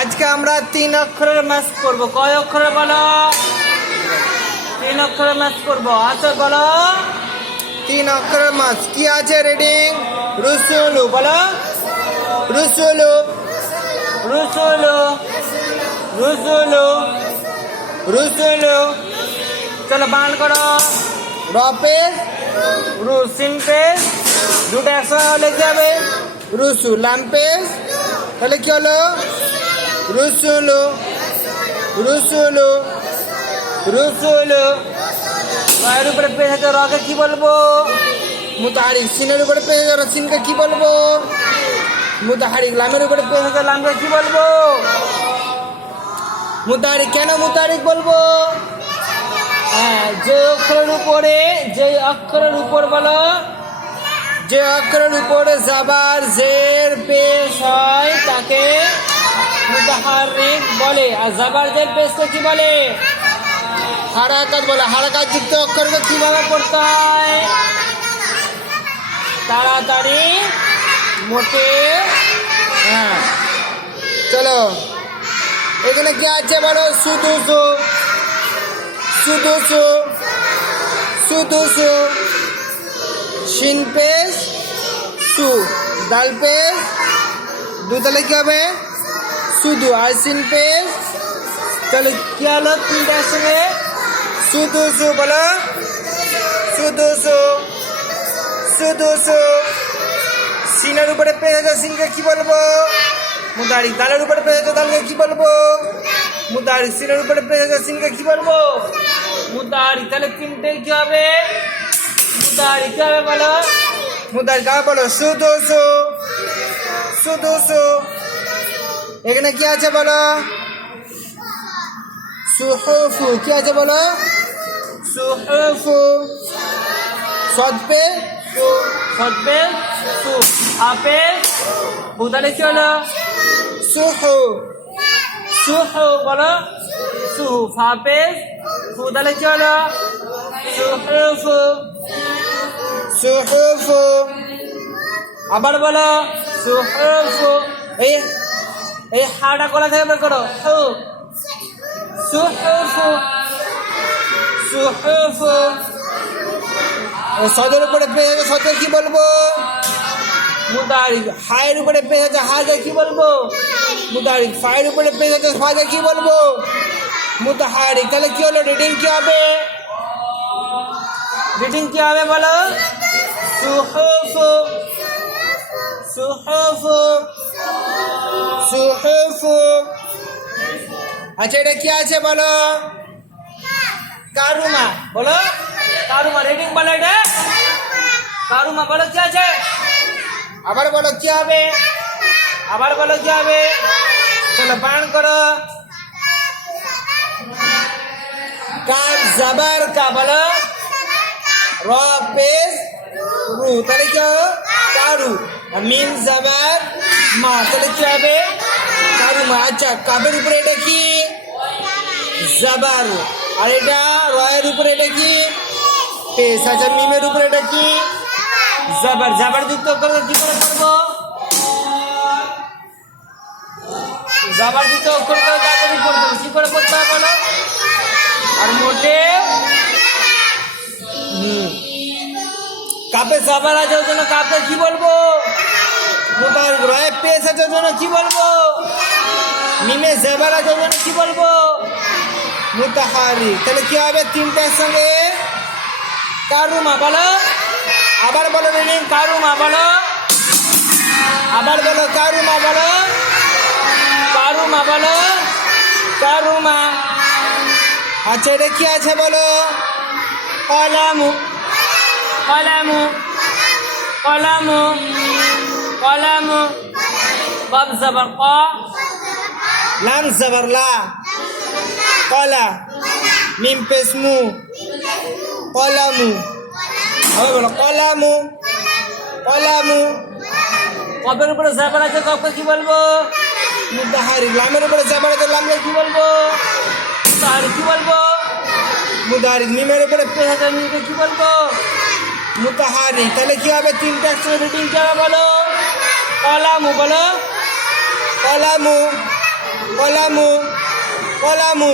আজকে আমরা 3 অক্ষরের ম্যাথ করব। কয় অক্ষরে বলো? 3 অক্ষরের ম্যাথ করব। আচ্ছা বলো 3 অক্ষরের ম্যাথ কি আছে? রিডিং রুসুলু বলো। রুসুলু রুসুলু রুসুলু রুসুলু। চলো বান করো। র পেজ রু, সিন পেজ দুটো একসঙ্গে হলে কি হবে? রুসু। লাম পেজ তাহলে কি হলো? রুসুলু রুসুলু রুসুলু। এর উপরে পেজ আছে রকে কি বলবো? মুতাহারিক। সিনের উপরে পেজ আছে সিনকে কি বলবো? মুতাহারিক। লামের উপরে পেজ আছে লামকে কি বলবো? মুতাহারিক। কেন মুতাহারিক বলবো? হ্যাঁ, যে অক্ষরের উপর বলো, যে অক্ষরের উপরে জাবার জের পেশ হয় তাকে মুতাহারিক বলে। আর জাবার জের পেশকে কি বলে? হারাকাত বলে। হারাকাত যুক্ত অক্ষরকে কিভাবে পড়তে হয়? তাড়াতাড়ি মোটে। হ্যাঁ চলো এখানে কি আছে বলো? সুদুসু সুদুসু সুদুসু। শিন পেশ সু। ডাল পেশ দু, তাহলে কি হবে? সুদু। আর সিন পেশ তাহলে কি হলো? তিনটার সঙ্গে সুদুসু বলো। সুদুসু সুদুসু। সিনের উপরে পেশ আছে সিনকে কি বলবো? মুতাহারিক। দালের উপরে পেশ আছে দালকে কি বলবো? মুতাহারিক। সিনের উপরে পেশ আছে সিনকে কি বলবো? মুতাহারিক। তাহলে তিনটেই কি হবে? মুতাহারিক। কি হবে বলো? মুতাহারিক। আবার বলো সুদুসু সুদুসু। এখানে কি আছে বলো? সুহুফু। কি আছে বলো? সুহুফু। সদপে সু। সদপে সু। আপে বুদালে কি হলো? সুহু সুহু বলো। সুহু। ফাপে বুদালে কি হলো? সুহুফু সুহুফু। আবার বলো সুহুফু। এই হাটা কলা থেকে বের করো। হু সুহুফু সুহুফু। সদের উপরে পেয়ে আছে সদের কি বলবো? মুতাহারিক। হায়ের উপরে পেয়ে আছে হাকে কি বলবো? মুতাহারিক। ফায়ের উপরে পেয়ে আছে ফাকে কি বলবো? মুতাহারিক। তাহলে কি হলো? রিডিং কি হবে? রিডিং কি হবে বলো? সুহুফু সুহুফু সুহুফু। আচ্ছা এটা কি আছে বলো? কারুমা বলো। কারুমা। রিডিং বলো এটা কারুমা বলো কি আছে? আবার বলো কি হবে? আবার বলো কি হবে? চলো বান করো। কার জাবার কা বলো। র পেশ রু, তাহলে কি হবে? কারু। মিম জাবার মা, তাহলে কি হবে? কারুমা। আচ্ছা কাবের উপরে এটা কি? জাবার। আর এটা রয়ের উপরে এটা কি? পেশ। আচ্ছা মিমের উপরে এটা কি? জাবার। জাবার যুক্ত অক্ষরকে কি করে করবো? জাবার যুক্ত অক্ষরকে তাড়াতাড়ি করতে কি করে করতে হবে বলো? আর মোটে কাপে জাবার আছে ওই জন্য কাপে কি বলবো? মুতাহারিক। রয়ে পেশ আছে ওই জন্য কি বলবো? মিমে জাবার আছে ওই জন্য কি বলবো? মুতাহারিক। তাহলে কি হবে? তিনটার সঙ্গে কারুমা বলো। আবার বলো রিডিং কারুমা বলো। আবার বলো কারুমা বলো। কারুমা বলো। কারুমা। আচ্ছা এটা কি আছে বলো? কলামু কলামু কলামু কলামু। কব জাবার ক। লাম জাবার লা। কলা। মিম পেশ মু। কলামু। হবে বলো কলামু কলামু। কবের উপরে জাবার আছে কবকে কি বলবো? মুতাহারিক। লামের উপরে জাবার আছে লামকে কি বলবো? মুতাহারিক। কি বলবো? মুতাহারিক। মিমের উপরে পেশ আছে মিমকে কি বলবো? মুতাহারিক। তাহলে কি হবে? তিনটা একসাথে রিডিং কি হবে বলো? কলামু বলো। কলামু কলামু কলামু